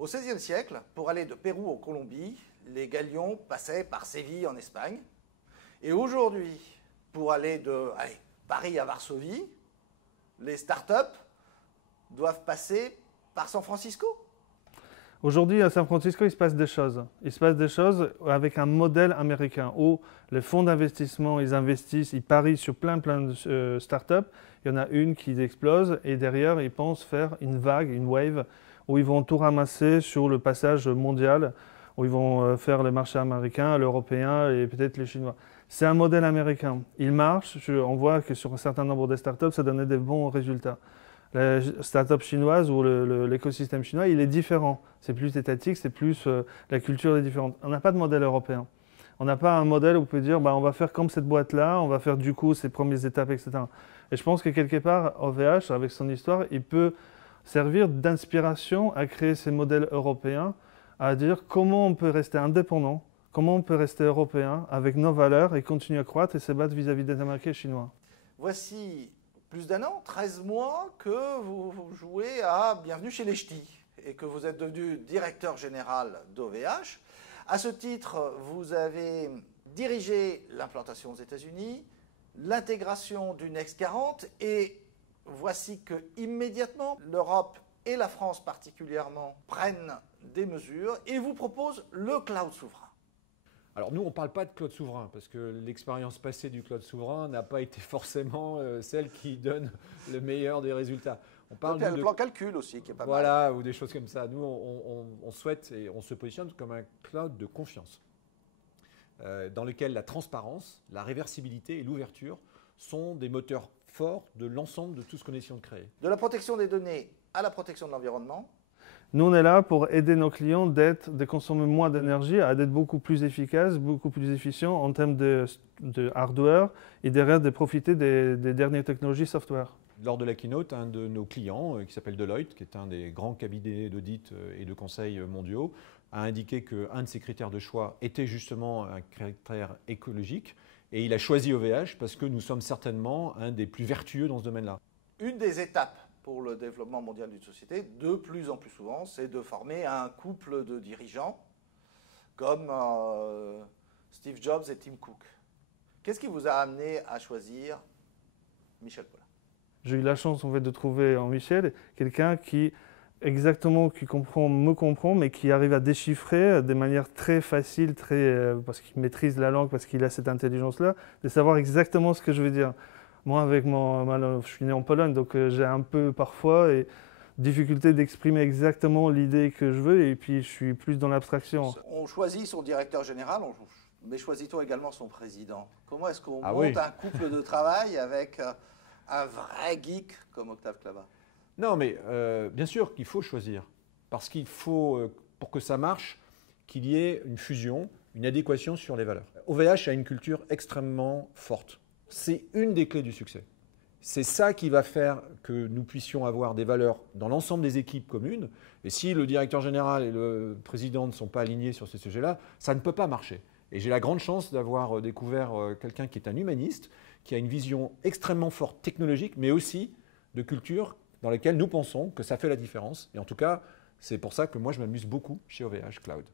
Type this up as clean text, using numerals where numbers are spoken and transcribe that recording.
Au XVIe siècle, pour aller de Pérou en Colombie, les galions passaient par Séville en Espagne. Et aujourd'hui, pour aller de Paris à Varsovie, les startups doivent passer par San Francisco. Aujourd'hui, à San Francisco, il se passe des choses. Il se passe des choses avec un modèle américain où les fonds d'investissement, ils investissent, ils parient sur plein de startups. Il y en a une qui explose et derrière, ils pensent faire une vague, une wave, où ils vont tout ramasser sur le passage mondial, où ils vont faire le marché américain, l'européen et peut-être les Chinois. C'est un modèle américain. Il marche. On voit que sur un certain nombre de startups, ça donnait des bons résultats. La start-up chinoise ou l'écosystème chinois, il est différent. C'est plus étatique, c'est plus la culture est différente. On n'a pas de modèle européen. On n'a pas un modèle où on peut dire on va faire comme cette boîte-là, on va faire du coup ces premières étapes, etc. Et je pense que quelque part, OVH, avec son histoire, il peut servir d'inspiration à créer ces modèles européens, à dire comment on peut rester indépendant, comment on peut rester européen avec nos valeurs et continuer à croître et se battre vis-à-vis des Américains et Chinois. Voici plus d'un an, 13 mois, que vous jouez à Bienvenue chez les Ch'tis et que vous êtes devenu directeur général d'OVH. À ce titre, vous avez dirigé l'implantation aux États-Unis, l'intégration du Next 40 et voici que immédiatement l'Europe et la France particulièrement prennent des mesures et vous proposent le cloud souverain. Alors nous, on ne parle pas de cloud souverain, parce que l'expérience passée du cloud souverain n'a pas été forcément celle qui donne le meilleur des résultats. On parle de plan calcul aussi, qui est pas mal. Voilà, ou des choses comme ça. Nous, on souhaite et on se positionne comme un cloud de confiance, dans lequel la transparence, la réversibilité et l'ouverture sont des moteurs forts de l'ensemble de tout ce qu'on essaie de créer. De la protection des données à la protection de l'environnement. Nous, on est là pour aider nos clients de consommer moins d'énergie, à être beaucoup plus efficaces, beaucoup plus efficients en termes de hardware et derrière de profiter des dernières technologies software. Lors de la keynote, un de nos clients, qui s'appelle Deloitte, qui est un des grands cabinets d'audit et de conseil mondiaux, a indiqué qu'un de ses critères de choix était justement un critère écologique. Et il a choisi OVH parce que nous sommes certainement un des plus vertueux dans ce domaine-là. Une des étapes pour le développement mondial d'une société, de plus en plus souvent, c'est de former un couple de dirigeants comme Steve Jobs et Tim Cook. Qu'est-ce qui vous a amené à choisir Michel Paulin? J'ai eu la chance en fait, de trouver en Michel quelqu'un qui me comprend, mais qui arrive à déchiffrer de manière très facile, parce qu'il maîtrise la langue, parce qu'il a cette intelligence-là, de savoir exactement ce que je veux dire. Moi, avec je suis né en Pologne, donc j'ai un peu parfois difficulté d'exprimer exactement l'idée que je veux, et puis je suis plus dans l'abstraction. On choisit son directeur général, mais choisit-on également son président? Comment est-ce qu'on monte un couple de travail avec un vrai geek comme Octave Klaba? Non, mais bien sûr qu'il faut choisir, parce qu'il faut, pour que ça marche, qu'il y ait une fusion, une adéquation sur les valeurs. OVH a une culture extrêmement forte. C'est une des clés du succès. C'est ça qui va faire que nous puissions avoir des valeurs dans l'ensemble des équipes communes. Et si le directeur général et le président ne sont pas alignés sur ce sujet-là, ça ne peut pas marcher. Et j'ai la grande chance d'avoir découvert quelqu'un qui est un humaniste, qui a une vision extrêmement forte technologique, mais aussi de culture dans laquelle nous pensons que ça fait la différence. Et en tout cas, c'est pour ça que moi, je m'amuse beaucoup chez OVH Cloud.